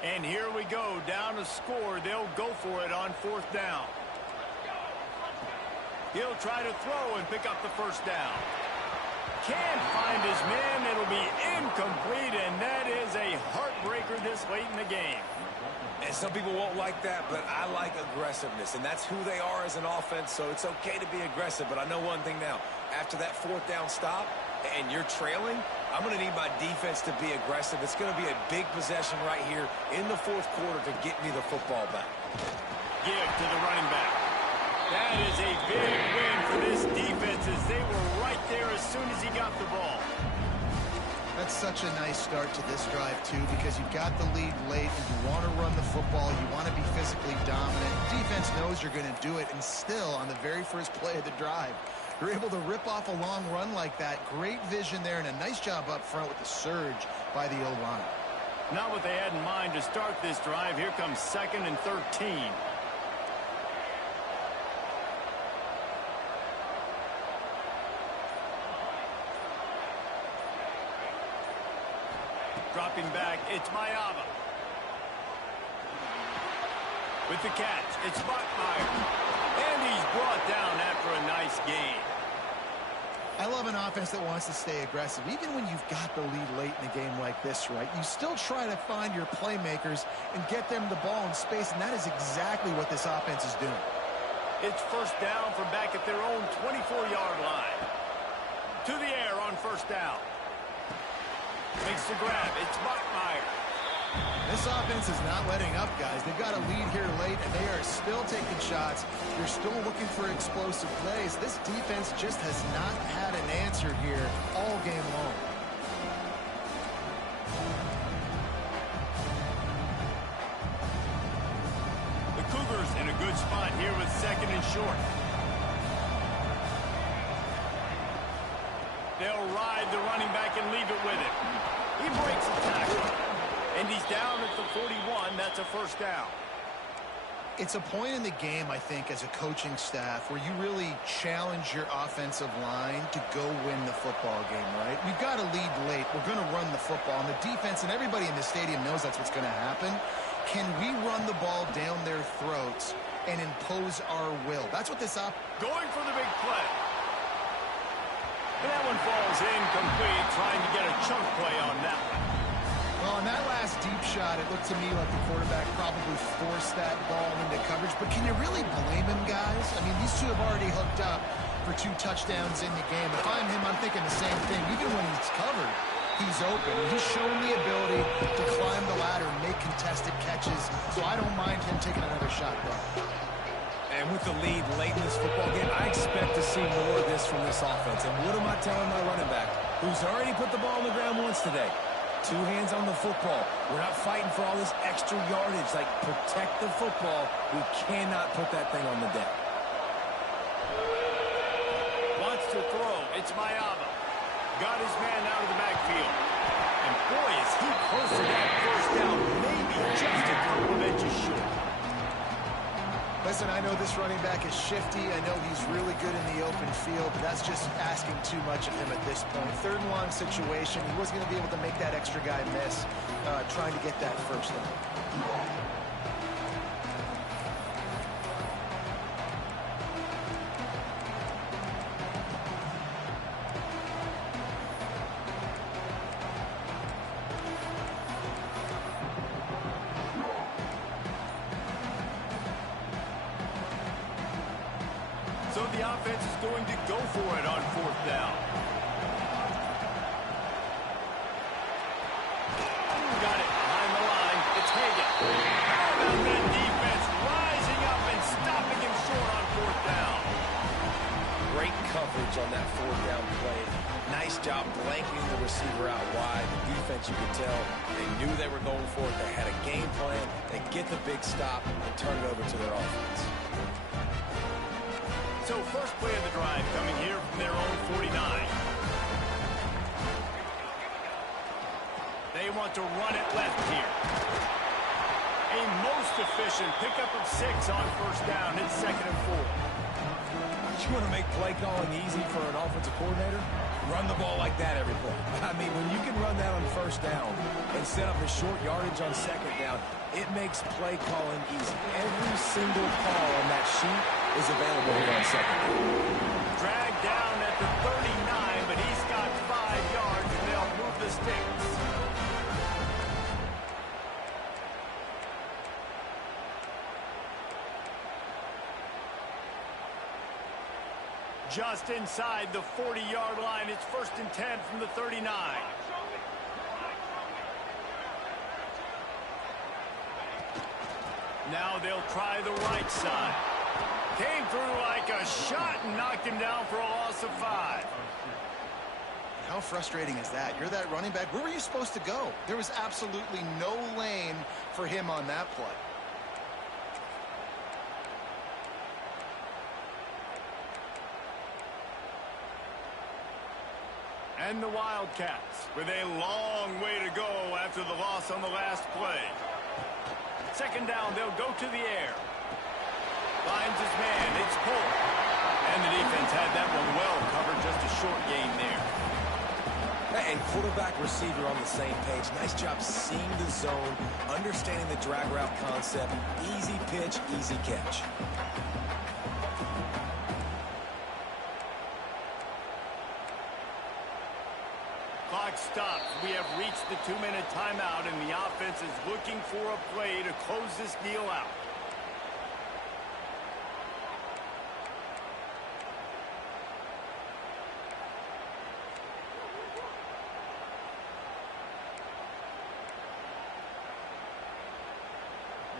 And here we go, down to score. They'll go for it on fourth down. He'll try to throw and pick up the first down. Can't find his man. It'll be incomplete, and that is a heartbreaker this late in the game. And some people won't like that, but I like aggressiveness, and that's who they are as an offense, so it's okay to be aggressive. But I know one thing now. After that fourth down stop and you're trailing, I'm going to need my defense to be aggressive. It's going to be a big possession right here in the fourth quarter to get me the football back. Give to the running back. That is a big win for this defense as they were right there as soon as he got the ball. That's such a nice start to this drive, too, because you've got the lead late and you want to run the football. You want to be physically dominant. Defense knows you're going to do it, and still, on the very first play of the drive, you're able to rip off a long run like that. Great vision there, and a nice job up front with the surge by the O-line. Not what they had in mind to start this drive. Here comes 2nd and 13. Dropping back, it's Mayava. With the catch, it's Bachmeier. And he's brought down after a nice gain. I love an offense that wants to stay aggressive. Even when you've got the lead late in a game like this, right, you still try to find your playmakers and get them the ball in space, and that is exactly what this offense is doing. It's first down from back at their own 24-yard line. To the air on first down. Makes the grab. It's Bachmeier. This offense is not letting up, guys. They've got a lead here late, and they are still taking shots. They're still looking for explosive plays. This defense just has not had an answer here all game long. The Cougars in a good spot here with 2nd and short. They'll ride the running back and leave it with him. He breaks the tackle. And he's down at the 41. That's a first down. It's a point in the game, I think, as a coaching staff where you really challenge your offensive line to go win the football game, right? We've got a lead late. We're going to run the football. And the defense and everybody in the stadium knows that's what's going to happen. Can we run the ball down their throats and impose our will? That's what this going for the big play. And that one falls incomplete, trying to get a chunk play on that one. Well, on that last deep shot, it looked to me like the quarterback probably forced that ball into coverage. But can you really blame him, guys? I mean, these two have already hooked up for 2 touchdowns in the game. If I'm him, I'm thinking the same thing. Even when he's covered, he's open. He's shown the ability to climb the ladder and make contested catches. So I don't mind him taking another shot there. And with the lead late in this football game, I expect to see more of this from this offense. And what am I telling my running back, who's already put the ball on the ground once today? 2 hands on the football. We're not fighting for all this extra yardage. Like, protect the football. We cannot put that thing on the deck. Wants to throw. It's Mayava. Got his man out of the backfield. And boy, is he close to that first down. Maybe just a couple of inches short. Listen, I know this running back is shifty. I know he's really good in the open field, but that's just asking too much of him at this point. 3rd and long situation. He wasn't going to be able to make that extra guy miss trying to get that first down. So the offense is going to go for it on 4th down. Got it behind the line. It's Hagan. How about that defense rising up and stopping him short on 4th down? Great coverage on that 4th down play. Nice job blanking the receiver out wide. The defense, you could tell, they knew they were going for it. They had a game plan. They get the big stop and turn it over to their offense. So first play of the drive coming here from their own 49. They want to run it left here. A most efficient pickup of 6 on first down. It's 2nd and 4. You want to make play calling easy for an offensive coordinator? Run the ball like that every play. I mean, when you can run that on first down and set up a short yardage on 2nd down, it makes play calling easy. Every single call on that sheet is available here on 2nd down. Dragged down at the 39, but he's got 5 yards, and they'll move the sticks. Just inside the 40-yard line. It's 1st and 10 from the 39. Now they'll try the right side. Came through like a shot and knocked him down for a loss of 5. How frustrating is that? You're that running back. Where were you supposed to go? There was absolutely no lane for him on that play. And the Wildcats with a long way to go after the loss on the last play. 2nd down, they'll go to the air. Finds his man, it's pulled. And the defense had that one well covered, just a short gain there. And quarterback receiver on the same page. Nice job seeing the zone, understanding the drag route concept. Easy pitch, easy catch. Clock stops. We have reached the 2-minute timeout, and the offense is looking for a play to close this deal out.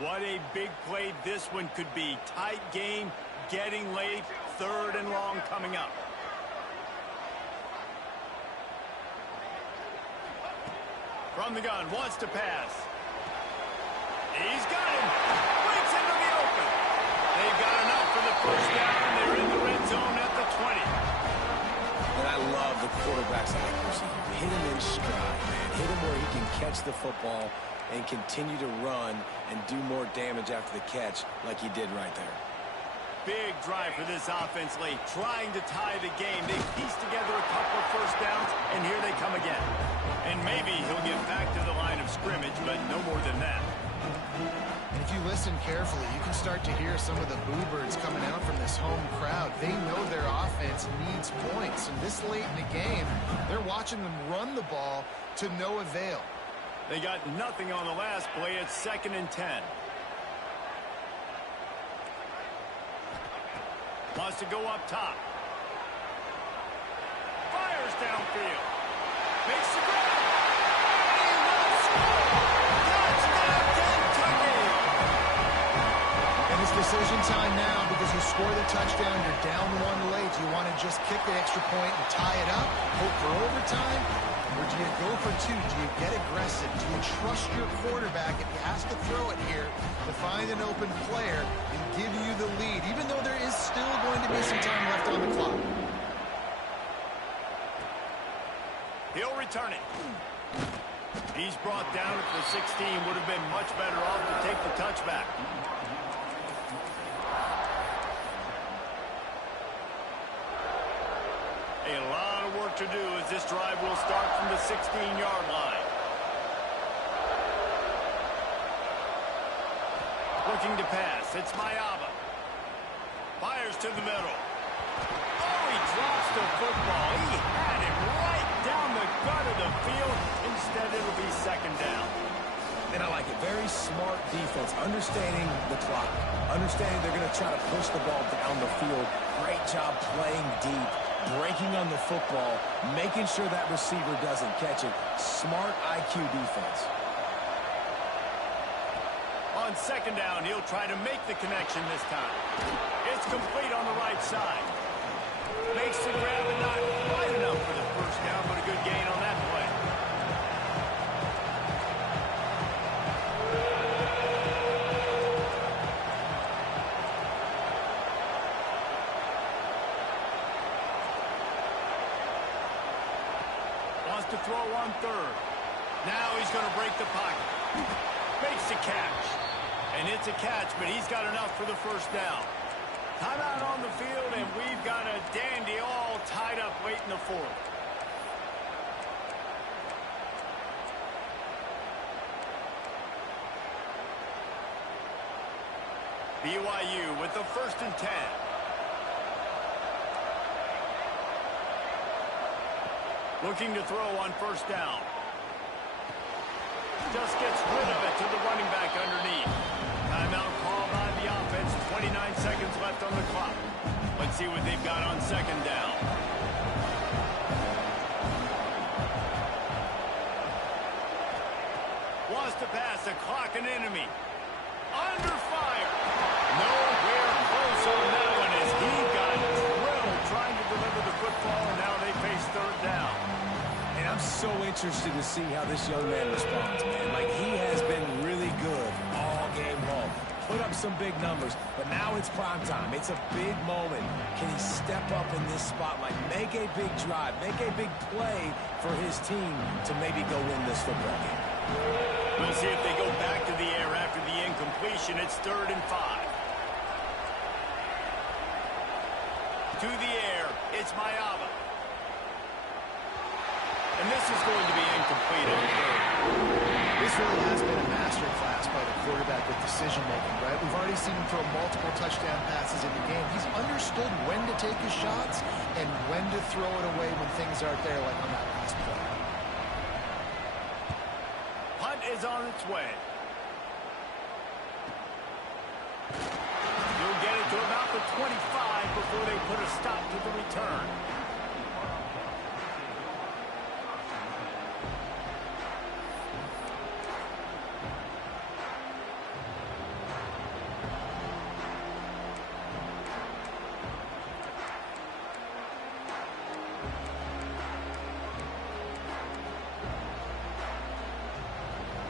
What a big play this one could be. Tight game, getting late, 3rd and long coming up. From the gun, wants to pass. He's got him. Breaks into the open. They've got enough for the first down. They're in the red zone at the 20. And I love the quarterback's accuracy. Hit him in stride, man. Hit him where he can catch the football and continue to run and do more damage after the catch like he did right there. Big drive for this offense late, trying to tie the game. They pieced together a couple of first downs, and here they come again. And maybe he'll get back to the line of scrimmage, but no more than that. And if you listen carefully, you can start to hear some of the boo birds coming out from this home crowd. They know their offense needs points, and this late in the game, they're watching them run the ball to no avail. They got nothing on the last play. It's 2nd and 10. Wants to go up top. Fires downfield. Makes the grab. He will score. Touchdown, Kentucky. And it's decision time now because you score the touchdown, you're down 1 late. Do you want to just kick the extra point and tie it up, hope for overtime? Or do you go for 2? Do you get aggressive? Do you trust your quarterback if he has to throw it here to find an open player and give you the lead, even though there is still going to be some time left on the clock? He'll return it. He's brought down at the 16. Would have been much better off to take the touchback. A lot of work to do as this drive will start from the 16-yard line. Looking to pass. It's Mayava. Fires to the middle. Oh, he drops the football. He had him right down the gut of the field. Instead, it'll be 2nd down. And I like it. Very smart defense. Understanding the clock. Understanding they're going to try to push the ball down the field. Great job playing deep. Breaking on the football. Making sure that receiver doesn't catch it. Smart IQ defense. On 2nd down, he'll try to make the connection this time. It's complete on the right side. Makes the grab and not quite enough for the first down, but a good gain on that play. to throw on third. Now he's going to break the pocket. Makes the catch. And it's a catch, but he's got enough for the first down. Timeout on the field, and we've got a dandy all tied up late in the fourth. BYU with the 1st and 10. Looking to throw on first down. Just gets rid of it to the running back underneath. Timeout call by the offense. 29 seconds left on the clock. Let's see what they've got on second down. Wants to pass. The clock an enemy. Under fire. Nowhere close on that one as he got drilled trying to deliver the football, and now they face third down. And I'm so interested to see how this young man responds, man. Like, he has been really good all game long. Put up some big numbers, but now it's prime time. It's a big moment. Can he step up in this spot? Like, make a big drive, make a big play for his team to maybe go win this football game. We'll see if they go back to the air after the incompletion. It's 3rd and 5. To the air, it's Mayava. And this is going to be incomplete on third. This really has been a masterclass by the quarterback with decision-making, right? We've already seen him throw multiple touchdown passes in the game. He's understood when to take his shots and when to throw it away when things aren't there, like on that last play. Punt is on its way. You'll get it to about the 25 before they put a stop to the return.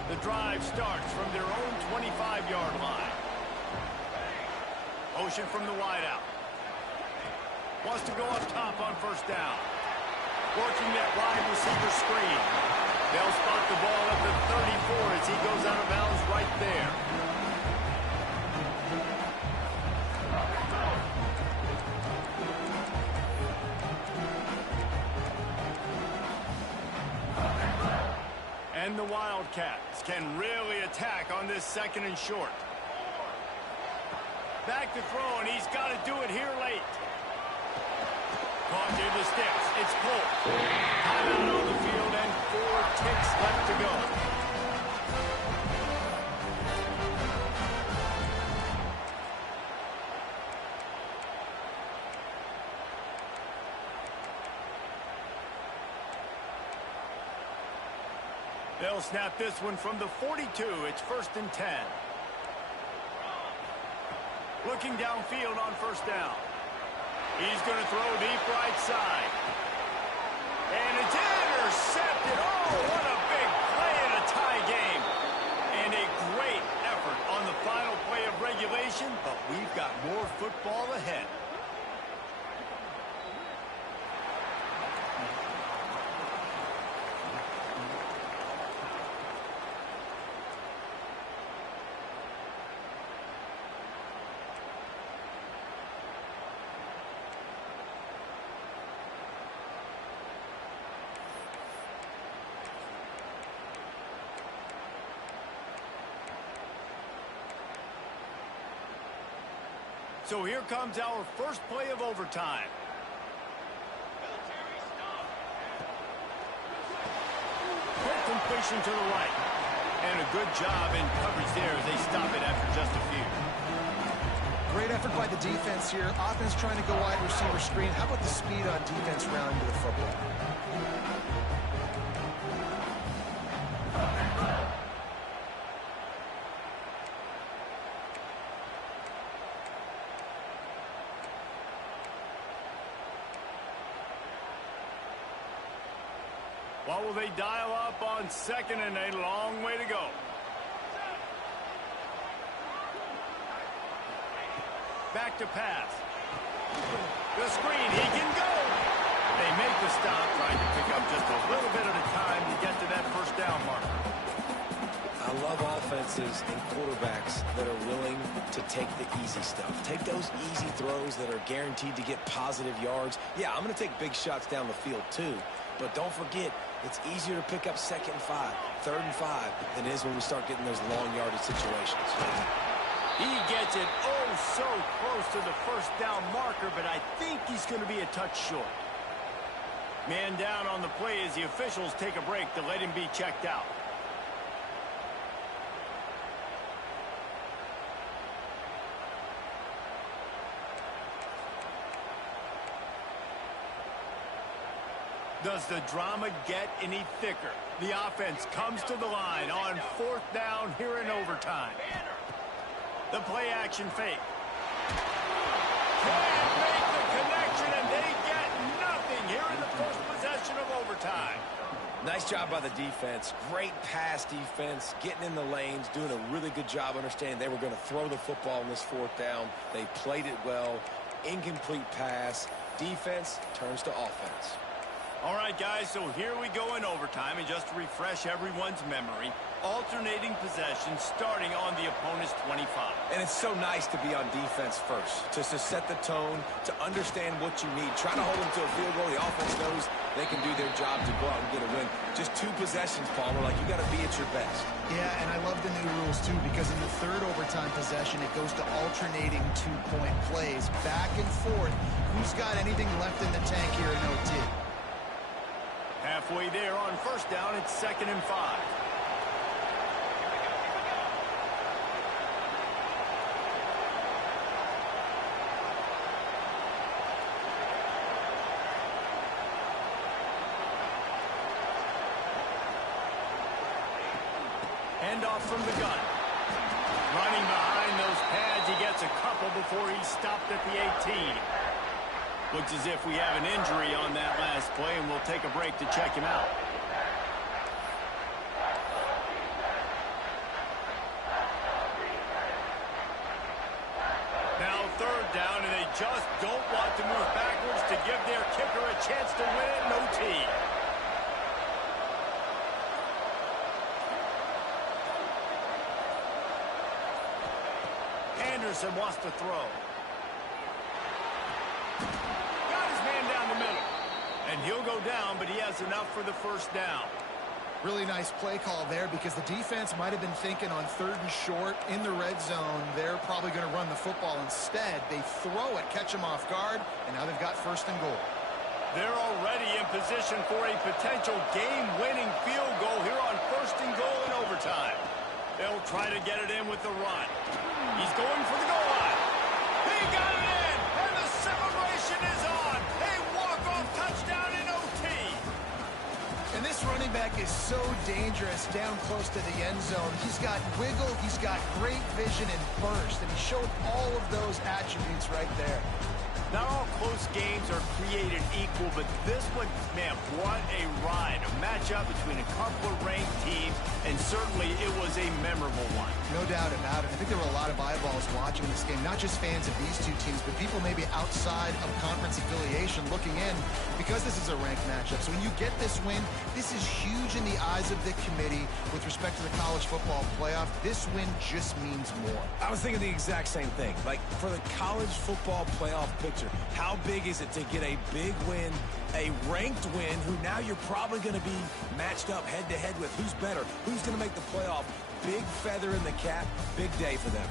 The drive starts from their own 25-yard line. Motion from the wideout. Wants to go up top on first down. Working that wide receiver screen. They'll spot the ball at the 34 as he goes out of bounds right there. And the Wildcats can really attack on this 2nd and short. Back to throw, and he's got to do it here late. Caught near the sticks. It's pulled. Timeout on the field, and 4 ticks left to go. They'll snap this one from the 42. It's 1st and 10. Looking downfield on first down. He's going to throw deep right side. And it's intercepted. Oh, what a big play in a tie game. And a great effort on the final play of regulation, but we've got more football ahead. So here comes our first play of overtime. Quick completion to the right. And a good job in coverage there as they stop it after just a few. Great effort by the defense here. Offense trying to go wide receiver screen. How about the speed on defense rounding to the football? What will they dial up on 2nd and a long way to go? Back to pass. The screen, he can go. They make the stop, trying to pick up just a little bit at a time. I love offenses and quarterbacks that are willing to take the easy stuff. Take those easy throws that are guaranteed to get positive yards. Yeah, I'm going to take big shots down the field too. But don't forget, it's easier to pick up 2nd and 5, 3rd and 5 than it is when we start getting those long yardage situations. He gets it oh so close to the first down marker, but I think he's going to be a touch short. Man down on the play as the officials take a break to let him be checked out. Does the drama get any thicker? The offense comes to the line on 4th down here in overtime. The play action fake. Can't make the connection, and they get nothing here in the first possession of overtime. Nice job by the defense. Great pass defense, getting in the lanes, doing a really good job understanding they were going to throw the football on this 4th down. They played it well. Incomplete pass. Defense turns to offense. All right, guys, so here we go in overtime, and just to refresh everyone's memory, alternating possession starting on the opponent's 25. And it's so nice to be on defense first, just to set the tone, to understand what you need. Try to hold them to a field goal. The offense knows they can do their job to go out and get a win. Just 2 possessions, Palmer, like you got to be at your best. Yeah, and I love the new rules, too, because in the 3rd overtime possession, it goes to alternating 2-point plays, back and forth. Who's got anything left in the tank here in OT? Halfway there on 1st down, it's 2nd and 5. Handoff from the gun. Running behind those pads, he gets a couple before he's stopped at the 18. Looks as if we have an injury on that last play, and we'll take a break to check him out. Now 3rd down, and they just don't want to move backwards to give their kicker a chance to win it in OT. Anderson wants to throw. And he'll go down, but he has enough for the 1st down. Really nice play call there because the defense might have been thinking on 3rd and short in the red zone. They're probably going to run the football instead. They throw it, catch him off guard, and now they've got 1st and goal. They're already in position for a potential game-winning field goal here on 1st and goal in overtime. They'll try to get it in with the run. He's going for the goal line. He got it in, and the celebration is on. A walk-off touchdown in OT. And this running back is so dangerous down close to the end zone. He's got wiggle, he's got great vision and burst, and he showed all of those attributes right there. Not all close games are created equal, but this one, man, what a ride. A matchup between a couple of ranked teams, and certainly it was a memorable one. No doubt about it. I think there were a lot of eyeballs watching this game, not just fans of these 2 teams, but people maybe outside of conference affiliation looking in because this is a ranked matchup. So when you get this win, this is huge in the eyes of the committee with respect to the college football playoff. This win just means more. I was thinking the exact same thing. Like, for the college football playoff picture, how big is it to get a big win, a ranked win, who now you're probably going to be matched up head-to-head with? Who's better? Who's going to make the playoff? Big feather in the cap. Big day for them.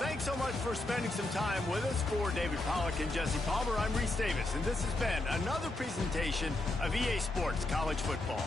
Thanks so much for spending some time with us. For David Pollack and Jesse Palmer, I'm Reese Davis, and this has been another presentation of EA Sports College Football.